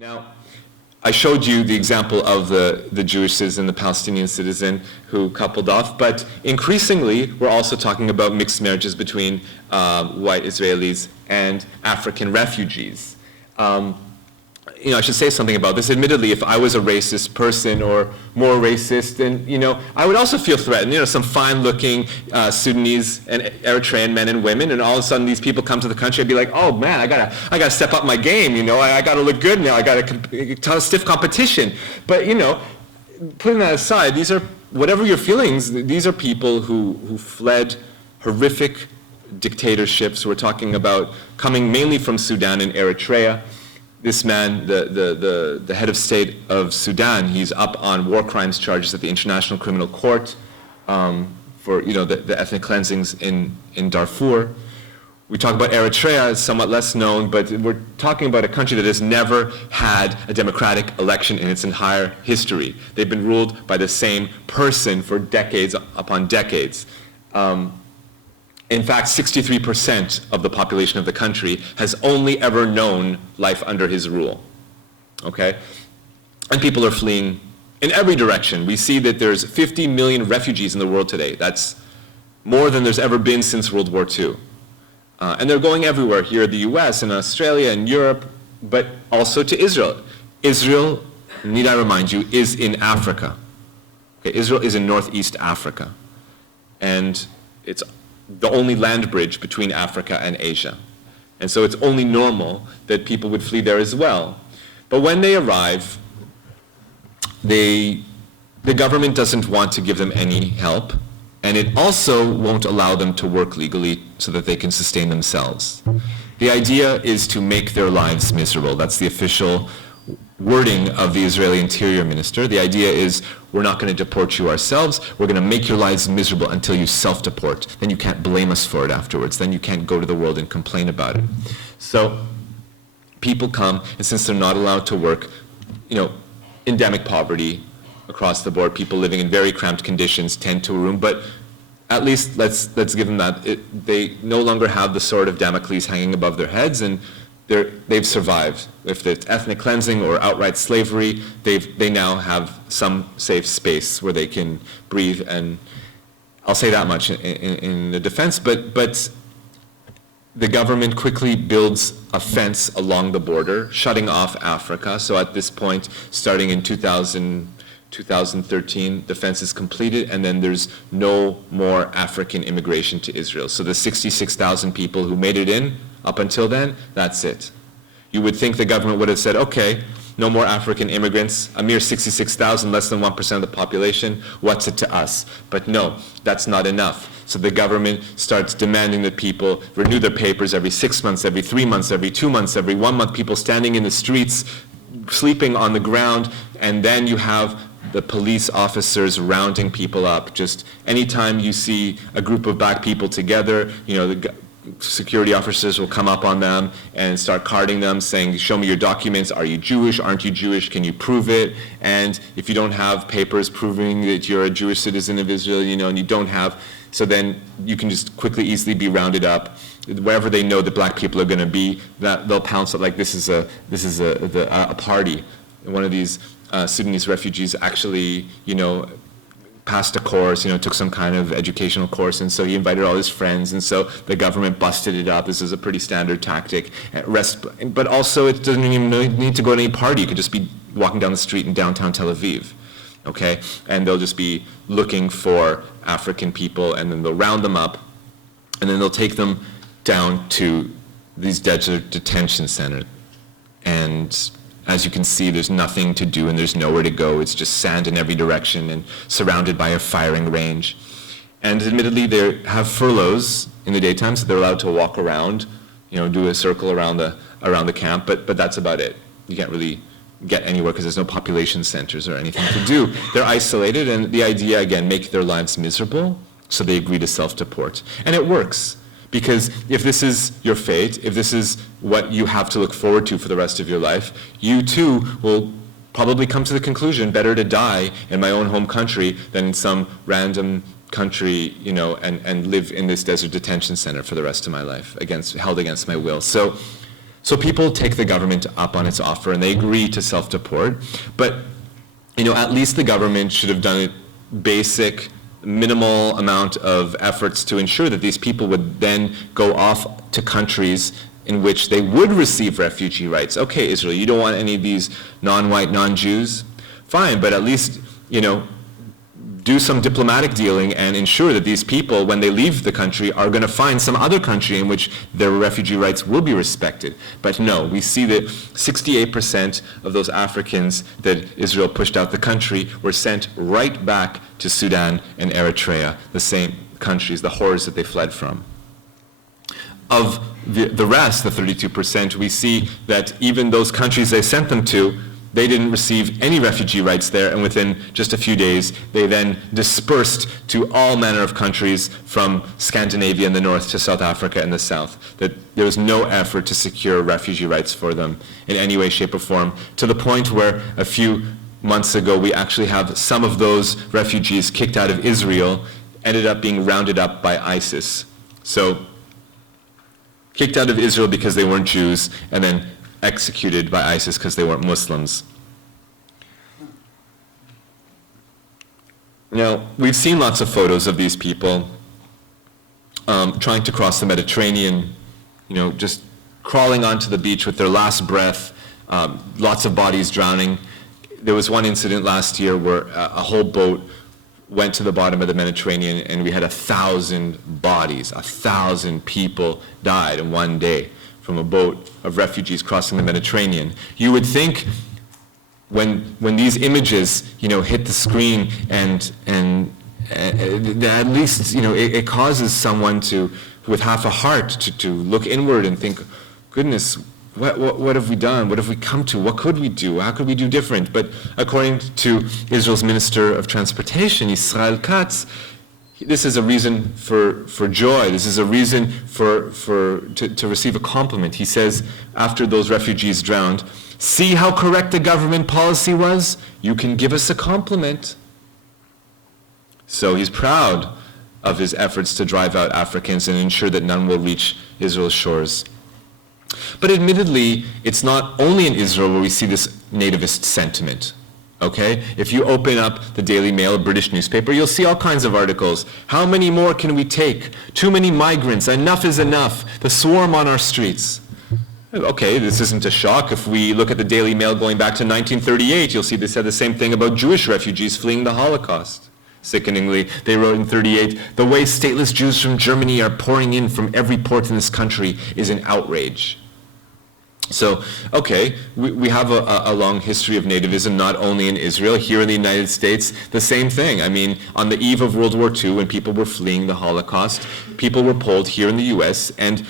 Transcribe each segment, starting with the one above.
Now, I showed you the example of the Jewish citizen, the Palestinian citizen who coupled off, but increasingly we're also talking about mixed marriages between white Israelis and African refugees. I should say something about this. Admittedly, if I was a racist person or more racist, then, I would also feel threatened. Some fine-looking Sudanese and Eritrean men and women, and all of a sudden these people come to the country, I'd be like, oh man, I gotta step up my game. I gotta look good now. I gotta stiff competition. But putting that aside, these are whatever your feelings. These are people who fled horrific dictatorships. We're talking about coming mainly from Sudan and Eritrea. This man, the head of state of Sudan, he's up on war crimes charges at the International Criminal Court for the ethnic cleansings in Darfur. We talk about Eritrea, it's somewhat less known, but we're talking about a country that has never had a democratic election in its entire history. They've been ruled by the same person for decades upon decades. In fact, 63% of the population of the country has only ever known life under his rule, okay? And people are fleeing in every direction. We see that there's 50 million refugees in the world today. That's more than there's ever been since World War II. And they're going everywhere, here in the US and Australia and Europe, but also to Israel. Israel, need I remind you, is in Africa. Okay, Israel is in Northeast Africa. And it's the only land bridge between Africa and Asia. And so it's only normal that people would flee there as well. But when they arrive, the government doesn't want to give them any help, and it also won't allow them to work legally so that they can sustain themselves. The idea is to make their lives miserable. That's the official wording of the Israeli Interior Minister. The idea is, we're not going to deport you ourselves, we're going to make your lives miserable until you self-deport. Then you can't blame us for it afterwards. Then you can't go to the world and complain about it. So people come, and since they're not allowed to work, endemic poverty across the board, people living in very cramped conditions, tent to a room, but at least let's give them that. They no longer have the sword of Damocles hanging above their heads, and they've survived. If it's ethnic cleansing or outright slavery, they now have some safe space where they can breathe. And I'll say that much in the defense, but the government quickly builds a fence along the border, shutting off Africa. So at this point, starting in 2013, the fence is completed, and then there's no more African immigration to Israel. So the 66,000 people who made it in, up until then, that's it. You would think the government would have said, okay, no more African immigrants, a mere 66,000, less than 1% of the population, what's it to us? But no, that's not enough. So the government starts demanding that people renew their papers every 6 months, every 3 months, every 2 months, every 1 month, people standing in the streets, sleeping on the ground, and then you have the police officers rounding people up. Just anytime you see a group of black people together, the security officers will come up on them and start carding them, saying, show me your documents, are you Jewish, aren't you Jewish, can you prove it? And if you don't have papers proving that you're a Jewish citizen of Israel, and you don't have, so then you can just quickly, easily be rounded up. Wherever they know that black people are going to be, that they'll pounce it like this is a party. And one of these Sudanese refugees actually, passed a course, took some kind of educational course, and so he invited all his friends, and so the government busted it up. This is a pretty standard tactic. But also, it doesn't even need to go to any party. You could just be walking down the street in downtown Tel Aviv, okay? And they'll just be looking for African people, and then they'll round them up, and then they'll take them down to these desert detention centers. And as you can see, there's nothing to do and there's nowhere to go. It's just sand in every direction and surrounded by a firing range. And admittedly, they have furloughs in the daytime, so they're allowed to walk around, do a circle around the camp, but that's about it. You can't really get anywhere because there's no population centers or anything to do. They're isolated, and the idea, again, make their lives miserable, so they agree to self-deport. And it works. Because if this is your fate, if this is what you have to look forward to for the rest of your life, you too will probably come to the conclusion, better to die in my own home country than in some random country, and live in this desert detention center for the rest of my life, held against my will. So So people take the government up on its offer and they agree to self-deport, but at least the government should have done a basic, minimal amount of efforts to ensure that these people would then go off to countries in which they would receive refugee rights. Okay, Israel, you don't want any of these non-white, non-Jews? Fine, but at least, do some diplomatic dealing and ensure that these people, when they leave the country, are going to find some other country in which their refugee rights will be respected. But no, we see that 68% of those Africans that Israel pushed out the country were sent right back to Sudan and Eritrea, the same countries, the horrors that they fled from. Of the rest, the 32%, we see that even those countries they sent them to, they didn't receive any refugee rights there, and within just a few days, they then dispersed to all manner of countries from Scandinavia in the north to South Africa in the south. That there was no effort to secure refugee rights for them in any way, shape, or form, to the point where a few months ago, we actually have some of those refugees kicked out of Israel, ended up being rounded up by ISIS. So, kicked out of Israel because they weren't Jews, and then executed by ISIS because they weren't Muslims. Now, we've seen lots of photos of these people trying to cross the Mediterranean, just crawling onto the beach with their last breath, lots of bodies drowning. There was one incident last year where a whole boat went to the bottom of the Mediterranean and we had 1,000 bodies, 1,000 people died in one day from a boat of refugees crossing the Mediterranean. You would think when these images, hit the screen and at least, it causes someone to, with half a heart, to look inward and think, goodness, what have we done? What have we come to? What could we do? How could we do different? But according to Israel's Minister of Transportation, Israel Katz, this is a reason for joy. This is a reason to receive a compliment. He says, after those refugees drowned, see how correct the government policy was? You can give us a compliment. So he's proud of his efforts to drive out Africans and ensure that none will reach Israel's shores. But admittedly, it's not only in Israel where we see this nativist sentiment. Okay? If you open up the Daily Mail, a British newspaper, you'll see all kinds of articles. How many more can we take? Too many migrants. Enough is enough. The swarm on our streets. Okay, this isn't a shock. If we look at the Daily Mail going back to 1938, you'll see they said the same thing about Jewish refugees fleeing the Holocaust. Sickeningly, they wrote in 1938, the way stateless Jews from Germany are pouring in from every port in this country is an outrage. So, okay, we have a long history of nativism, not only in Israel, here in the United States, the same thing. I mean, on the eve of World War II, when people were fleeing the Holocaust, people were polled here in the US, and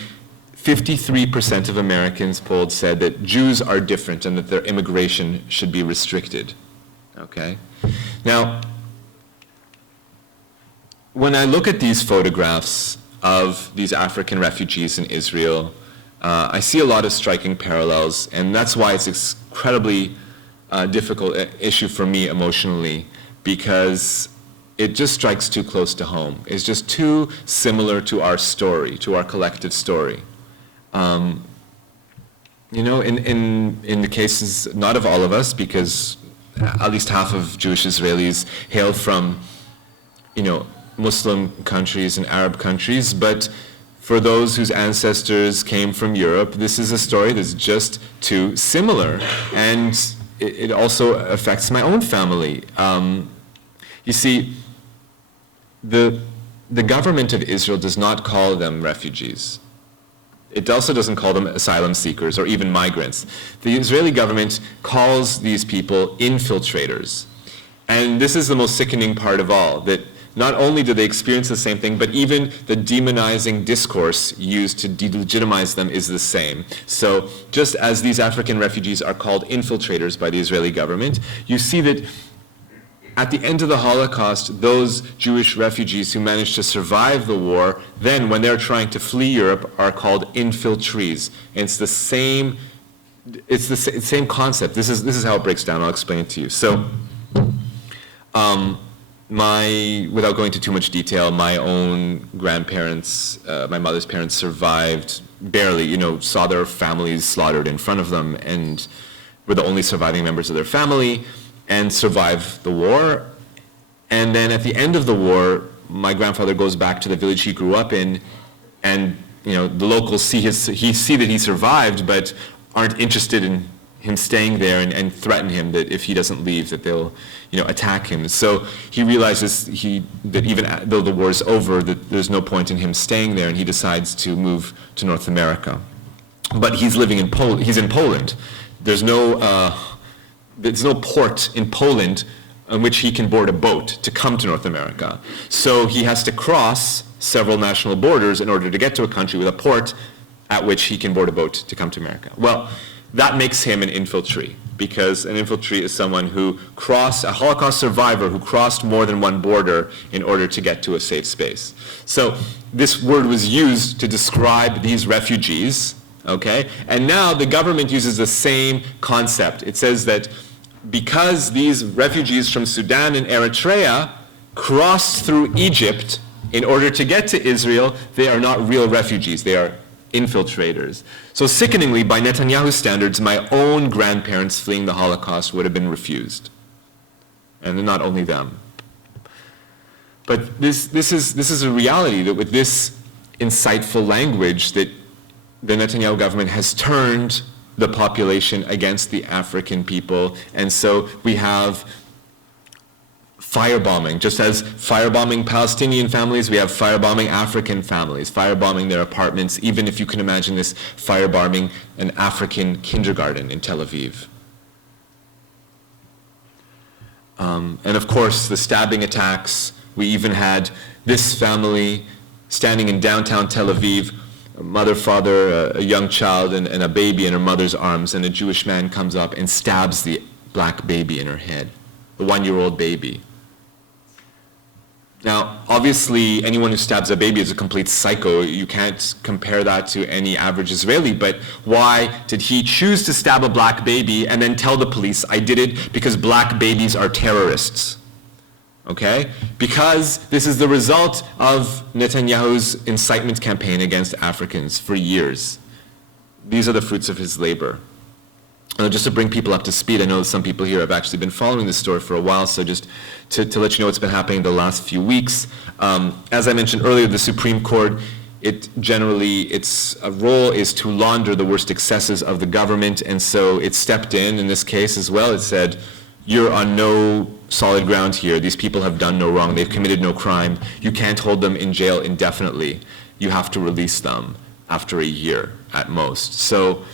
53% of Americans polled said that Jews are different and that their immigration should be restricted. Okay? Now, when I look at these photographs of these African refugees in Israel, I see a lot of striking parallels, and that's why it's an incredibly difficult issue for me emotionally, because it just strikes too close to home. It's just too similar to our story, to our collective story. In the cases, not of all of us, because at least half of Jewish Israelis hail from, Muslim countries and Arab countries, but for those whose ancestors came from Europe, this is a story that's just too similar. And it also affects my own family. You see, the government of Israel does not call them refugees. It also doesn't call them asylum seekers or even migrants. The Israeli government calls these people infiltrators. And this is the most sickening part of all, that not only do they experience the same thing, but even the demonizing discourse used to delegitimize them is the same. So just as these African refugees are called infiltrators by the Israeli government, you see that at the end of the Holocaust, those Jewish refugees who managed to survive the war, then when they're trying to flee Europe, are called infiltrees. And it's the same concept. This is how it breaks down. I'll explain it to you. So, Without going into too much detail, my own grandparents, my mother's parents survived barely, saw their families slaughtered in front of them and were the only surviving members of their family and survived the war. And then at the end of the war, my grandfather goes back to the village he grew up in, and the locals see that he survived, but aren't interested in him staying there and threaten him that if he doesn't leave that they'll attack him. So he realizes that even though the war is over, that there's no point in him staying there, and he decides to move to North America. But he's living in Poland. He's in Poland. There's no port in Poland on which he can board a boat to come to North America. So he has to cross several national borders in order to get to a country with a port at which he can board a boat to come to America. Well, that makes him an infiltree, because an infiltree is someone a Holocaust survivor who crossed more than one border in order to get to a safe space. So this word was used to describe these refugees, okay? And now the government uses the same concept. It says that because these refugees from Sudan and Eritrea crossed through Egypt in order to get to Israel, they are not real refugees, they are infiltrators. So sickeningly, by Netanyahu's standards, my own grandparents fleeing the Holocaust would have been refused. And not only them. But this is a reality, that with this insightful language, that the Netanyahu government has turned the population against the African people. And so we have firebombing. Just as firebombing Palestinian families, we have firebombing African families, firebombing their apartments, even if you can imagine this firebombing an African kindergarten in Tel Aviv. And of course, the stabbing attacks. We even had this family standing in downtown Tel Aviv, a mother, father, a young child, and a baby in her mother's arms, and a Jewish man comes up and stabs the black baby in her head, the 1-year-old baby. Now, obviously, anyone who stabs a baby is a complete psycho. You can't compare that to any average Israeli, but why did he choose to stab a black baby and then tell the police, I did it because black babies are terrorists? Okay? Because this is the result of Netanyahu's incitement campaign against Africans for years. These are the fruits of his labor. Just to bring people up to speed, I know some people here have actually been following this story for a while, so just to let you know what's been happening the last few weeks. As I mentioned earlier, the Supreme Court, its role is to launder the worst excesses of the government, and so it stepped in this case as well. It said, you're on no solid ground here. These people have done no wrong. They've committed no crime. You can't hold them in jail indefinitely. You have to release them after a year at most. So,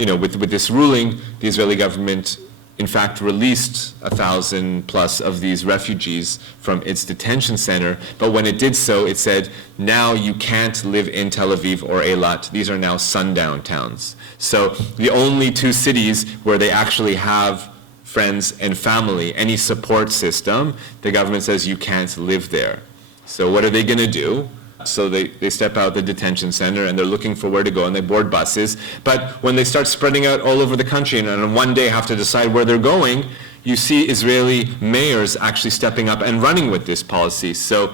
with this ruling, the Israeli government, in fact, released 1,000 plus of these refugees from its detention center. But when it did so, it said, now you can't live in Tel Aviv or Eilat. These are now sundown towns. So the only two cities where they actually have friends and family, any support system, the government says you can't live there. So what are they going to do? So they step out the detention center and they're looking for where to go, and they board buses. But when they start spreading out all over the country and on one day have to decide where they're going, you see Israeli mayors actually stepping up and running with this policy. So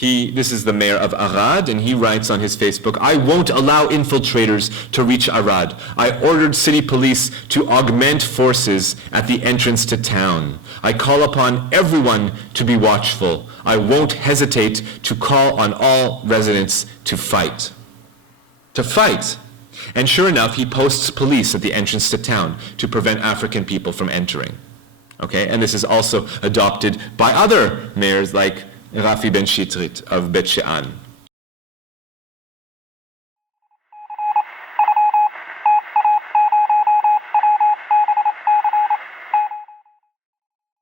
this is the mayor of Arad, and he writes on his Facebook, I won't allow infiltrators to reach Arad. I ordered city police to augment forces at the entrance to town. I call upon everyone to be watchful. I won't hesitate to call on all residents to fight. To fight. And sure enough, he posts police at the entrance to town to prevent African people from entering. Okay, and this is also adopted by other mayors like Rafi Ben Shitrit of Bet She'an.